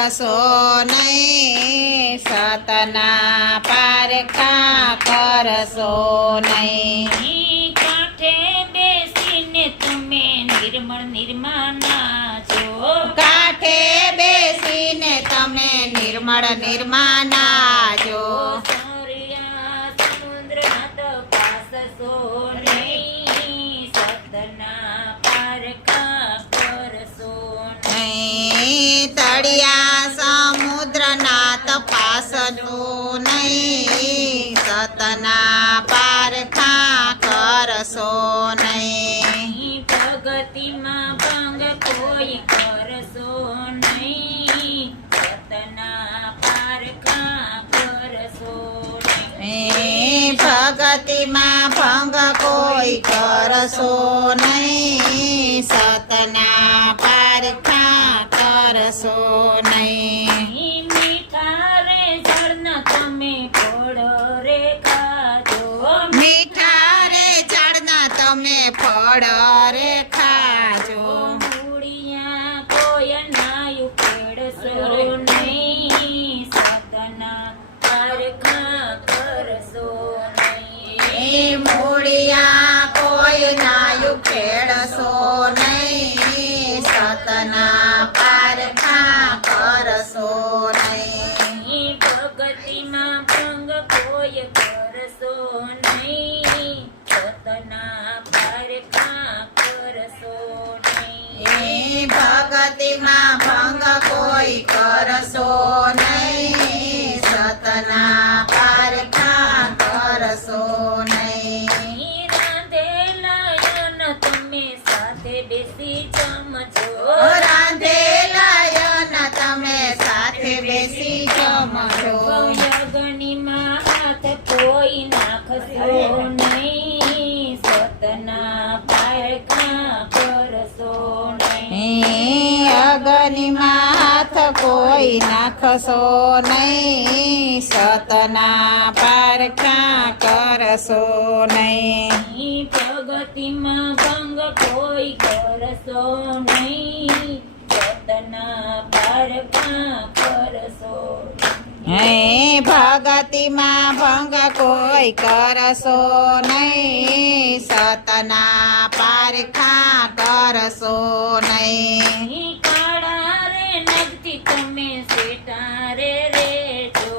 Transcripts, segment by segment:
કરશો નહીં, સતના પારખા કરશો નહીં. કાંઠે બેસીને તમે નિર્મળ નિર્માના છો. કાંઠે બેસીને તમે નિર્મળ નિર્માના જો. સરિયા સમુદ્રના તપાસશો નહીં, સતના પારખા કરશો નહીં. તળિયા સમુદ્રના તપાસજો નહીં, સતના પારખા કરશો નહીં. પ્રગતિમાં ભંગ કોઈ કરશો નહીં, સતના પારખા કરશો નહીં. ભગતિમાં ભંગ કોઈ કરશો નહીં, સતના પારખા કરશો નહીં. મીઠા રે જળના તમે ફળ રે ખાજો. મીઠા રે ઝાડના તમે ફળ રે ખાજો. મૂળિયા કોઈ નાયું ખેડશો નહીં, સતના પારખા કરશો નહીં. મૂળિયા કોઈ નાયું ખેડશો નહીં, સતના પારખા કરશો નહીં. પ્રગતિમાં ભંગ કોઈ કરશો નહીં, સતના પારખા કરશો નહીં. ભગતિમાં ભંગ કોઈ કરશો નહીં, સતના પારખા કરશો નહીં. રાંધેલા અન્ન તમે સાથે બેસી જમજો. રાંધેલા અન્ન તમે સાથે બેસી જમજો. અગ્નિમાં હાથ કોઈ નાખશો નહીં, સતના પારખા કરશો નહીં. અગ્નિમાં હાથ કોઈ નાખશો નહીં, સતના પારખા કરશો નહીં. પ્રગતિમાં ભંગ કોઈ કરશો નહીં, સતના પારખા કરશો ભગતિમાં ભંગ કોઈ કરશો નહીં, સતના પારખા કરશો નહીં. કાળા રે નગથી તમે સેટા રે રેજો.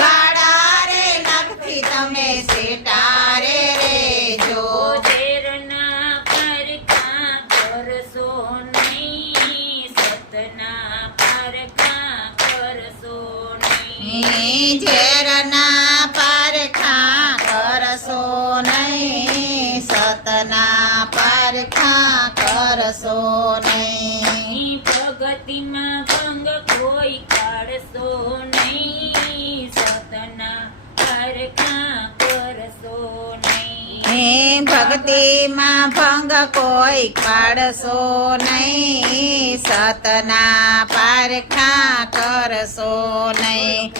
કાળા રે નખથી તમે સેટા રે રેજો. ઝેરના પારખા કરશો નહીં, સતના પારખા કરશો નહીં. ઝેરના પારખા કરશો નહીં, સતના પારખા કરશો નહીં. પ્રગતિમાં ભંગ કોઈ કાઢશો નહીં, સતના પારખા કરશો નહીં. ભક્તિમાં ભંગ કોઈ પાડશો નહીં, સતના પારખા કરશો નહીં.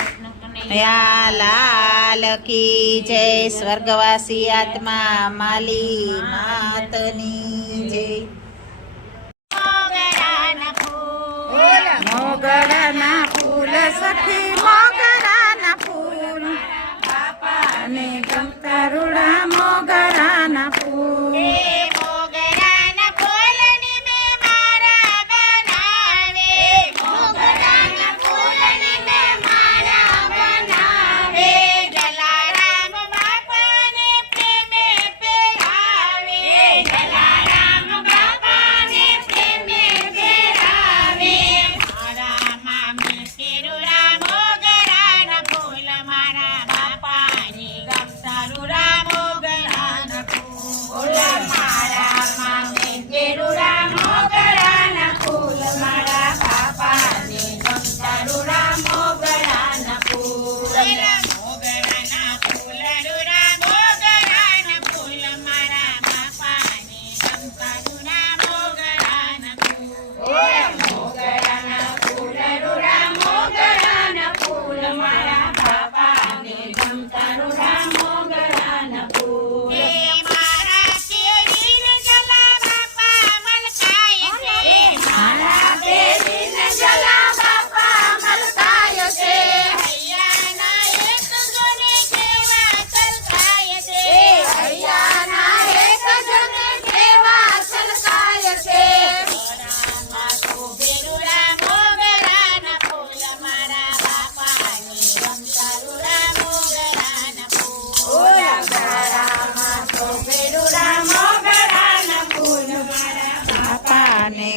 યા લાલ કી જય. સ્વર્ગવાસી આત્મા માલી માતની જય. મોગરાના ફૂલ સખી મોગરાના ફૂલ, બાપાને ગમતા રૂડા મોગરાના ફૂલ. મોગરાના ફૂલની મેં માળા બનાવે, મોગરાના ફૂલની મેં માળા બનાવે. જલારામ બાપાને પ્રેમે પહેરાવે, જલારામ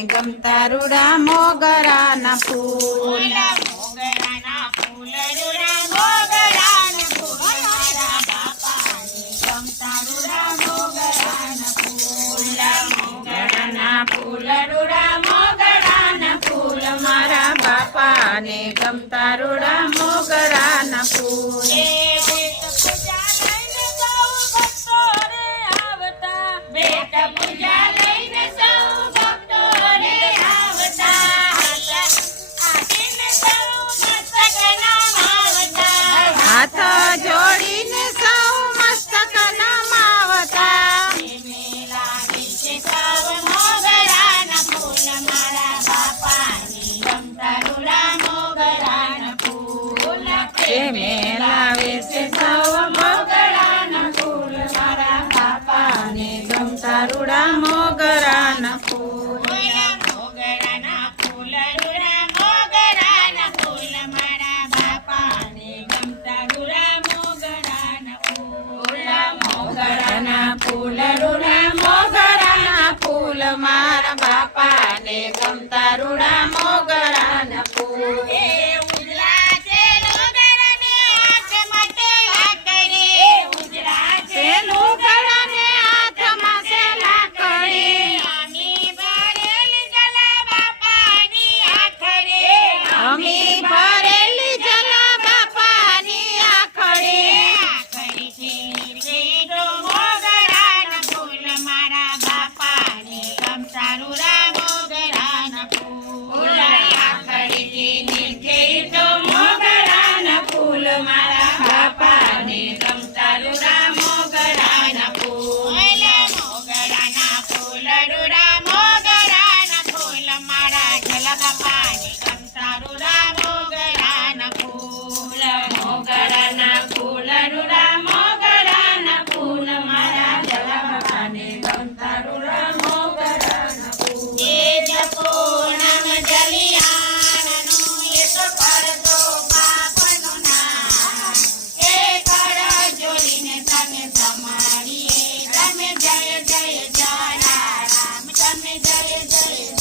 ગમતા રૂડા મોગરાના ફૂલ મોગરાના ફૂલ રૂડા મોગરાના ફૂલ મારા બાપાને ગમતા રૂડા મોગરાના ફૂલ મોગરાના ફૂલ રૂડા મોગરાના ફૂલ મારા બાપાને ગમતા રૂડા મોગરાના ફૂલ બેટ પૂજા લઈને સૌ ભક્તો રે આવતા આદિને સૌ મસ્તક નમાવતા હાથ જોડીને સૌ મસ્તક નમાવતા મેલા વિશે સૌ મોગરાના ફૂલ મારા બાપાને ગમતા રૂડા મોગરાના ફૂલ મેલાવે છે સૌ મોગરાના ફૂલ મારા બાપાને ગમતા રૂડા મોગરાના ફૂલ મોગરાના ફૂલ રૂડા મોગરાના ફૂલ મારા બાપાને ગમતા રૂડા મોગરાના ફૂલ મોગરાના ફૂલ રૂડા મોગરાના ફૂલ મારા બાપાને ગમતા રૂડા મોગરાના ફૂલ એ ઉજળા છે લુગડાને હાથમાં સેલા કરે ઉજળા છે લુગડાને હાથમાં સેલા કરી આમી ભરેલી જલા બાપાની આખરે અમી ભરેલી જલા બાપાની આખડી આખરી છે તો મોગરાના ફૂલ મારા બાપાને ગમતા રૂડા મોગરાના ફૂલ આખરી છે તો મોગરાના ફૂલ મારા બાપાને ગમતા રૂડા મોગરાના ફૂલ મોગરાના ફૂલ રૂડા મોગરાના ફૂલ મારા જલા બાપાને ગમતા રૂડા મોગરાના ફૂલ મોગરાના ફૂલ રૂડા મોગરાના ફૂલ મારા જલા બાપાને ગમતા રૂડા મોગરાના ફૂલ એ જપો નામ જલિયાણનું એ તો કરતો પાપનું નામ એ કર જોડીને તમે સમાડીએ તમે જય જય જલારામ તમે જય જય